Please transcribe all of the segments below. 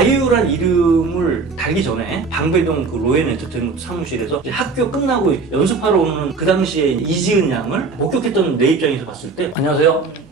아이유란 이름을 달기 전에 방배동 그 로엔 엔터테인먼트 사무실에서 이제 학교 끝나고 연습하러 오는 그 당시에 이지은 양을 목격했던 내 입장에서 봤을 때 안녕하세요.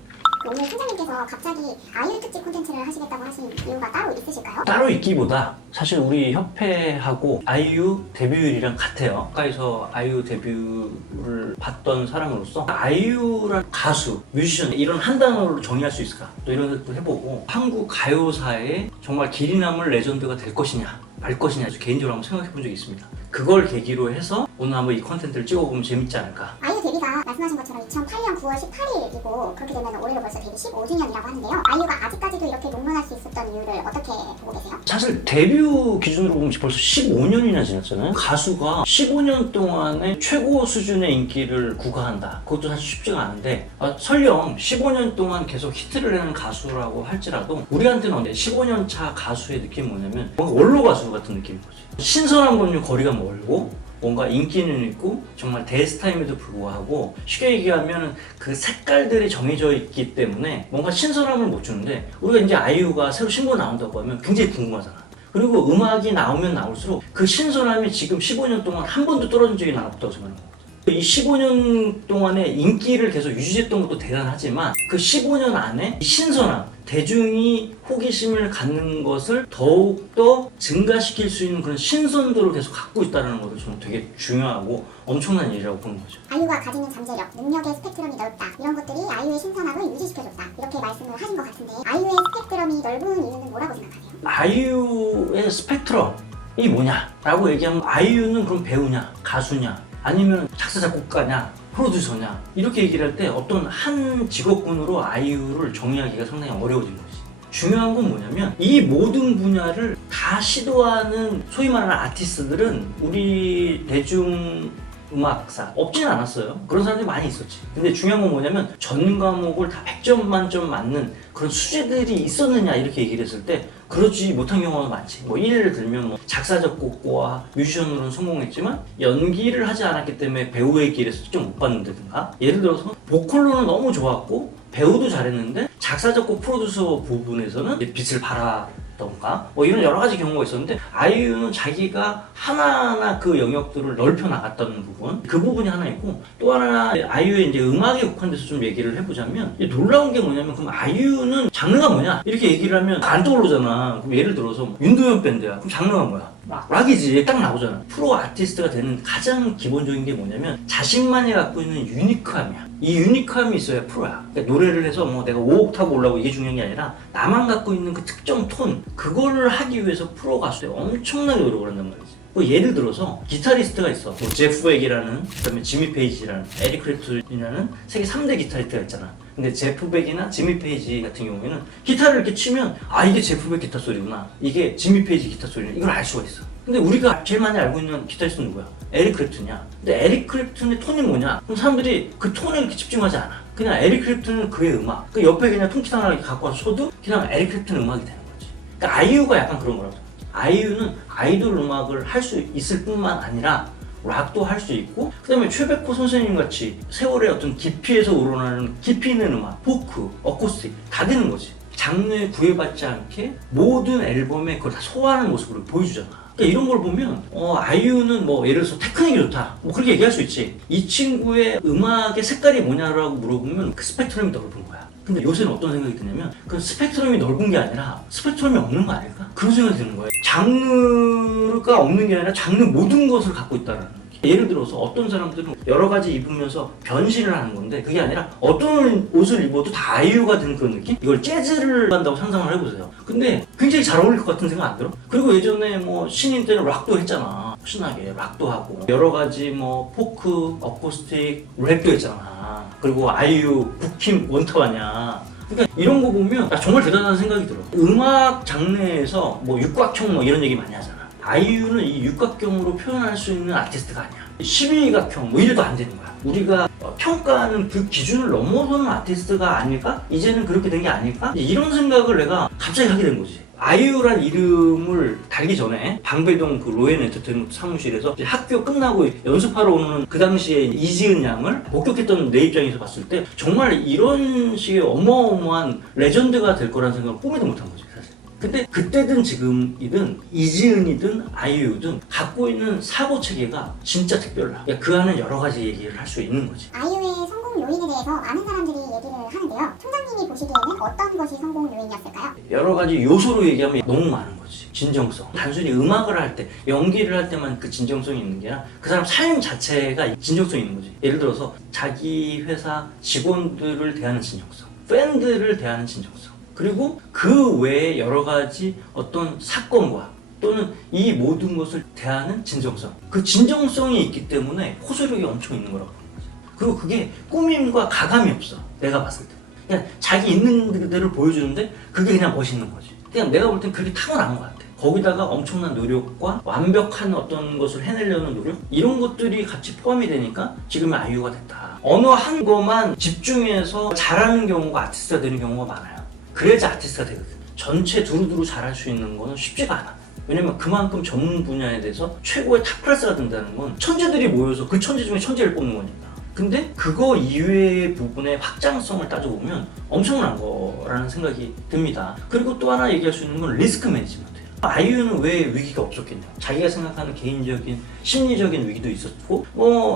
오늘 팀장님께서 갑자기 아이유 특집 콘텐츠를 하시겠다고 하신 이유가 따로 있으실까요? 따로 있기보다 사실 우리 협회하고 아이유 데뷔율이랑 같아요. 가까이서 아이유 데뷔를 봤던 사람으로서 아이유란 가수, 뮤지션 이런 한 단어로 정의할 수 있을까? 또 이런 것도 해보고 한국 가요사에 정말 길이 남을 레전드가 될 것이냐 말 것이냐 개인적으로 한번 생각해 본 적이 있습니다. 그걸 계기로 해서 오늘 한번 이 콘텐츠를 찍어보면 재밌지 않을까. 아이유 데뷔가 말씀하신 것처럼 2008년 9월 18일이고 그렇게 되면 올해로 벌써 데뷔 15주년이라고 하는데요. 아이유가 아직까지도 이렇게 롱런할 수 있었던 이유를 어떻게 보고 계세요? 사실 데뷔 기준으로 보면 벌써 15년이나 지났잖아요. 가수가 15년 동안에 최고 수준의 인기를 구가한다. 그것도 사실 쉽지가 않은데 설령 15년 동안 계속 히트를 내는 가수라고 할지라도 우리한테는 15년 차 가수의 느낌이 뭐냐면 뭔가 원로 가수 같은 느낌인 거지. 신선한 건 좀 거리가 멀고 뭔가 인기는 있고 정말 대스타임에도 불구하고 쉽게 얘기하면 그 색깔들이 정해져 있기 때문에 뭔가 신선함을 못 주는데 우리가 이제 아이유가 새로 신곡 나온다고 하면 굉장히 궁금하잖아. 그리고 음악이 나오면 나올수록 그 신선함이 지금 15년 동안 한 번도 떨어진 적이 난 없다고 생각하는 거거든. 이 15년 동안의 인기를 계속 유지했던 것도 대단하지만 그 15년 안에 이 신선함, 대중이 호기심을 갖는 것을 더욱더 증가시킬 수 있는 그런 신선도를 계속 갖고 있다는 것도 저는 되게 중요하고 엄청난 일이라고 보는 거죠. 아이유가 가지는 잠재력, 능력의 스펙트럼이 넓다. 이런 것들이 아이유의 신선함을 유지시켜줬다. 이렇게 말씀을 하신 것 같은데 아이유의 스펙트럼이 넓은 이유는 뭐라고 생각하세요? 아이유의 스펙트럼이 뭐냐라고 얘기하면 아이유는 그럼 배우냐, 가수냐, 아니면 작사 작곡가냐, 프로듀서냐 이렇게 얘기를 할 때 어떤 한 직업군으로 아이유를 정의하기가 상당히 어려워진 거지. 중요한 건 뭐냐면 이 모든 분야를 다 시도하는 소위 말하는 아티스트들은 우리 대중음악사 없지는 않았어요. 그런 사람들이 많이 있었지. 근데 중요한 건 뭐냐면 전 과목을 다 100점 만점 맞는 그런 수재들이 있었느냐 이렇게 얘기를 했을 때 그러지 못한 경우가 많지. 뭐 예를 들면 뭐 작사 작곡과 뮤지션으로는 성공했지만 연기를 하지 않았기 때문에 배우의 길에서 특정 못 받는다든가, 예를 들어서 보컬로는 너무 좋았고 배우도 잘했는데 작사 작곡 프로듀서 부분에서는 빛을 발하던가 뭐 이런 여러 가지 경우가 있었는데 아이유는 자기가 하나하나 그 영역들을 넓혀 나갔다는 부분, 그 부분이 하나 있고, 또 하나 아이유의 이제 음악에 국한돼서 좀 얘기를 해보자면 놀라운 게 뭐냐면 그럼 아이유는 장르가 뭐냐 이렇게 얘기를 하면 안 떠오르잖아. 그럼 예를 들어서 윤도현 밴드야. 그럼 장르가 뭐야? 락이지. 딱 나오잖아. 프로 아티스트가 되는 가장 기본적인 게 뭐냐면 자신만이 갖고 있는 유니크함이야. 이 유니크함이 있어야 프로야. 그러니까 노래를 해서 뭐 내가 5옥타브 올라오고 이게 중요한 게 아니라 나만 갖고 있는 그 특정 톤, 그거를 하기 위해서 프로 가수들이 엄청나게 노력을 한단 말이지. 뭐 예를 들어서 기타리스트가 있어. 뭐 제프 백이라는, 그다음에 지미 페이지라는, 에릭 클랩튼이라는 세계 3대 기타리스트가 있잖아. 근데 제프 백이나 지미 페이지 같은 경우에는 기타를 이렇게 치면 이게 제프 백 기타 소리구나, 이게 지미 페이지 기타 소리구나, 이걸 알 수가 있어. 근데 우리가 제일 많이 알고 있는 기타리스트는 누구야? 에릭 클랩튼이야. 근데 에릭 클랩튼의 톤이 뭐냐? 그럼 사람들이 그 톤에 이렇게 집중하지 않아. 그냥 에릭 클랩튼은 그의 음악, 그 옆에 그냥 통기타 하나 갖고 와서 쳐도 그냥 에릭 클랩튼 음악이 되는 거지. 그러니까 아이유가 약간 그런 거라고. 아이유는 아이돌 음악을 할 수 있을 뿐만 아니라 락도 할 수 있고, 그 다음에 최백호 선생님 같이 세월의 어떤 깊이에서 우러나는 깊이 있는 음악, 포크, 어쿠스틱 다 되는 거지. 장르에 구애받지 않게 모든 앨범에 그걸 다 소화하는 모습을 보여주잖아. 그러니까 이런 걸 보면 아이유는 뭐 예를 들어서 테크닉이 좋다 뭐 그렇게 얘기할 수 있지. 이 친구의 음악의 색깔이 뭐냐라고 물어보면 그 스펙트럼이 넓은 거야. 근데 요새는 어떤 생각이 드냐면 그 스펙트럼이 넓은 게 아니라 스펙트럼이 없는 거 아닐까? 그런 생각이 드는 거예요. 장르가 없는 게 아니라 장르 모든 것을 갖고 있다는 거예요. 예를 들어서 어떤 사람들은 여러 가지 입으면서 변신을 하는 건데 그게 아니라 어떤 옷을 입어도 다 아이유가 되는 그런 느낌? 이걸 재즈를 한다고 상상을 해보세요. 근데 굉장히 잘 어울릴 것 같은 생각 안 들어? 그리고 예전에 뭐 신인 때는 락도 했잖아. 신나게 락도 하고 여러 가지 뭐 포크, 어쿠스틱, 랩도 했잖아. 그리고 아이유, 국힘 원터하냐. 그러니까 이런 거 보면 정말 대단한 생각이 들어. 음악 장르에서 뭐 육각형 뭐 이런 얘기 많이 하잖아. 아이유는 이 육각형으로 표현할 수 있는 아티스트가 아니야. 12각형 뭐 이래도 안 되는 거야. 우리가 평가하는 그 기준을 넘어서는 아티스트가 아닐까? 이제는 그렇게 된 게 아닐까? 이런 생각을 내가 갑자기 하게 된 거지. 아이유란 이름을 달기 전에 방배동 그 로엔 엔터테인먼트 사무실에서 이제 학교 끝나고 연습하러 오는 그 당시에 이지은 양을 목격했던 내 입장에서 봤을 때 정말 이런 식의 어마어마한 레전드가 될 거라는 생각을 꿈에도 못한 거지 사실. 근데 그때든 지금이든 이지은이든 아이유든 갖고 있는 사고 체계가 진짜 특별해. 그러니까 그 안에 여러 가지 얘기를 할 수 있는 거지. 아이유의 성공 요인에 대해서 많은 사람들이 얘기를 하는데요. 총장님이 보시기에는 어떤 것이 성공 요인이었을까요? 여러 가지 요소로 얘기하면 너무 많은 거지. 진정성. 단순히 음악을 할 때, 연기를 할 때만 그 진정성이 있는 게 아니라 그 사람 삶 자체가 진정성이 있는 거지. 예를 들어서 자기 회사 직원들을 대하는 진정성, 팬들을 대하는 진정성, 그리고 그 외에 여러 가지 어떤 사건과 또는 이 모든 것을 대하는 진정성. 그 진정성이 있기 때문에 호소력이 엄청 있는 거라고 보는 거지. 그리고 그게 꾸밈과 가감이 없어. 내가 봤을 때. 그냥 자기 있는 그대로 보여주는데 그게 그냥 멋있는 거지. 그냥 내가 볼 땐 그게 타고난 것 같아. 거기다가 엄청난 노력과 완벽한 어떤 것을 해내려는 노력? 이런 것들이 같이 포함이 되니까 지금의 아이유가 됐다. 어느 한 것만 집중해서 잘하는 경우가 아티스트가 되는 경우가 많아요. 그래야지 아티스트가 되거든. 전체 두루두루 잘할 수 있는 거는 쉽지가 않아. 왜냐면 그만큼 전문 분야에 대해서 최고의 탑클래스가 된다는 건 천재들이 모여서 그 천재 중에 천재를 뽑는 거니까. 근데 그거 이외의 부분의 확장성을 따져보면 엄청난 거라는 생각이 듭니다. 그리고 또 하나 얘기할 수 있는 건 리스크 매니지먼트예요. 아이유는 왜 위기가 없었겠냐. 자기가 생각하는 개인적인 심리적인 위기도 있었고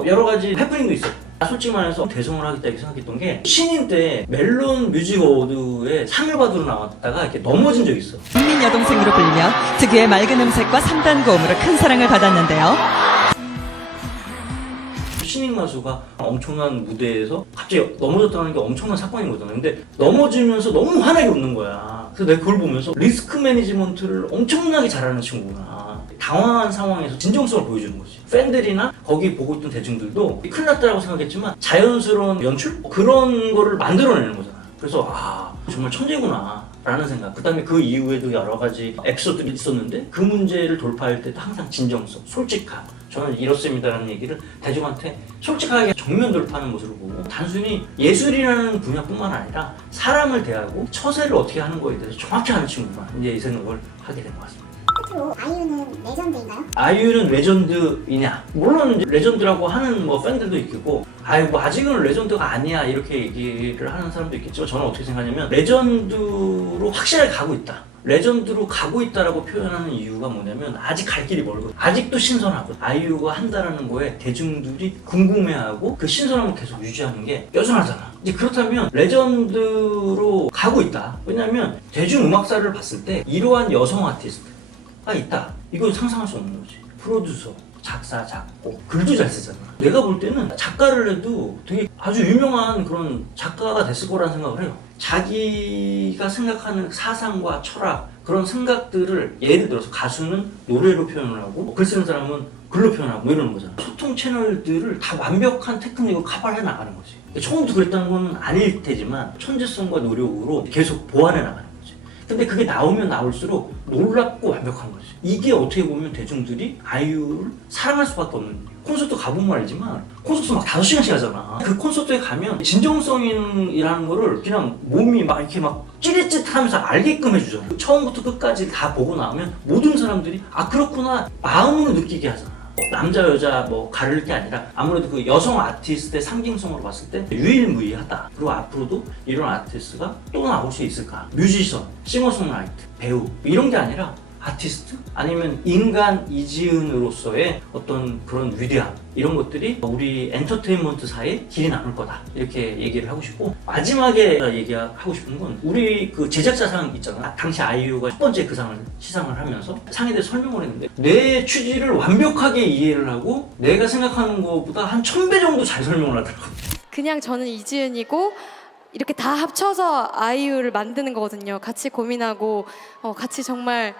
여러 가지 해프닝도 있었고. 솔직히 말해서 대성을 하겠다 이렇게 생각했던 게 신인 때 멜론 뮤직 어워드에 상을 받으러 나왔다가 이렇게 넘어진 적이 있어. 국민 여동생으로 불리며 특유의 맑은 음색과 3단 고음으로 큰 사랑을 받았는데요. 신인 가수가 엄청난 무대에서 갑자기 넘어졌다는 게 엄청난 사건이거든. 근데 넘어지면서 너무 환하게 웃는 거야. 그래서 내가 그걸 보면서 리스크 매니지먼트를 엄청나게 잘하는 친구구나. 당황한 상황에서 진정성을 보여주는 거지. 팬들이나 거기 보고 있던 대중들도 큰일 났다라고 생각했지만 자연스러운 연출? 그런 거를 만들어내는 거잖아. 그래서 정말 천재구나 라는 생각. 그 다음에 그 이후에도 여러 가지 에피소드들이 있었는데 그 문제를 돌파할 때도 항상 진정성, 솔직함. 저는 이렇습니다라는 얘기를 대중한테 솔직하게 정면 돌파하는 모습을 보고 단순히 예술이라는 분야뿐만 아니라 사람을 대하고 처세를 어떻게 하는 거에 대해서 정확히 아는 친구구나. 이제 이 생각을 하게 된 것 같습니다. 끝으로 아이유는 레전드인가요? 아이유는 레전드이냐? 물론 이제 레전드라고 하는 팬들도 있겠고, 아직은 레전드가 아니야 이렇게 얘기를 하는 사람도 있겠지만 저는 어떻게 생각하냐면 레전드로 확실하게 가고 있다. 레전드로 가고 있다라고 표현하는 이유가 뭐냐면 아직 갈 길이 멀고 아직도 신선하고 아이유가 한다라는 거에 대중들이 궁금해하고 그 신선함을 계속 유지하는 게 여전하잖아. 이제 그렇다면 레전드로 가고 있다. 왜냐면 대중음악사를 봤을 때 이러한 여성 아티스트가 있다. 이건 상상할 수 없는 거지. 프로듀서, 작사, 작곡, 글도 잘 쓰잖아. 내가 볼 때는 작가를 해도 되게 아주 유명한 그런 작가가 됐을 거라는 생각을 해요. 자기가 생각하는 사상과 철학, 그런 생각들을 예를 들어서 가수는 노래로 표현을 하고 글 쓰는 사람은 글로 표현하고 이러는 거잖아. 소통 채널들을 다 완벽한 테크닉으로 카바를 해 나가는 거지. 처음부터 그랬다는 건 아닐 테지만 천재성과 노력으로 계속 보완해 나가는 거지. 근데 그게 나오면 나올수록 놀랍고 완벽한 거지. 이게 어떻게 보면 대중들이 아이유를 사랑할 수밖에 없는 이유. 콘서트 가본 말이지만 콘서트 막 5시간씩 하잖아. 그 콘서트에 가면 진정성이라는 거를 그냥 몸이 막 이렇게 막 찌릿찌릿하면서 알게끔 해주잖아. 처음부터 끝까지 다 보고 나오면 모든 사람들이 그렇구나 마음으로 느끼게 하잖아. 남자 여자 가릴 게 아니라 아무래도 그 여성 아티스트의 상징성으로 봤을 때 유일무이하다. 그리고 앞으로도 이런 아티스트가 또 나올 수 있을까? 뮤지션, 싱어송라이터, 배우 이런 게 아니라 아티스트? 아니면 인간 이지은으로서의 어떤 그런 위대함 이런 것들이 우리 엔터테인먼트사에 길이 남을 거다 이렇게 얘기를 하고 싶고 마지막에 얘기하고 싶은 건 우리 그 제작자상 있잖아. 당시 아이유가 첫 번째 그 상을 시상을 하면서 상에 대해 설명을 했는데 내 취지를 완벽하게 이해를 하고 내가 생각하는 것보다 한 1000배 정도 잘 설명을 하더라고. 그냥 저는 이지은이고 이렇게 다 합쳐서 아이유를 만드는 거거든요. 같이 고민하고 같이 정말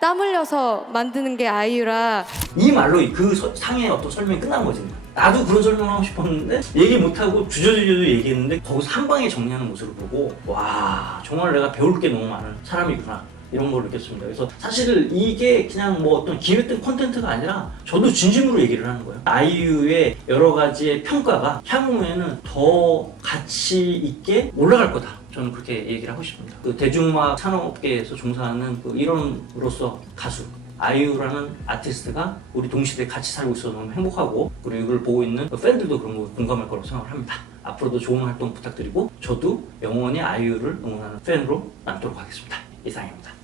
땀 흘려서 만드는 게 아이유라. 이 말로 그 상의 어떤 설명이 끝난 거지. 나도 그런 설명을 하고 싶었는데 얘기 못하고 주저주저 얘기했는데 거기서 한 방에 정리하는 모습을 보고 와 정말 내가 배울 게 너무 많은 사람이구나 이런 걸 느꼈습니다. 그래서 사실 이게 그냥 어떤 기획된 콘텐츠가 아니라 저도 진심으로 얘기를 하는 거예요. 아이유의 여러 가지의 평가가 향후에는 더 가치 있게 올라갈 거다. 저는 그렇게 얘기를 하고 싶습니다. 그 대중음악 산업계에서 종사하는 그 일원으로서 가수 아이유라는 아티스트가 우리 동시대에 같이 살고 있어서 너무 행복하고 그리고 이걸 보고 있는 팬들도 그런 거 공감할 거라고 생각을 합니다. 앞으로도 좋은 활동 부탁드리고 저도 영원히 아이유를 응원하는 팬으로 남도록 하겠습니다. 이상입니다.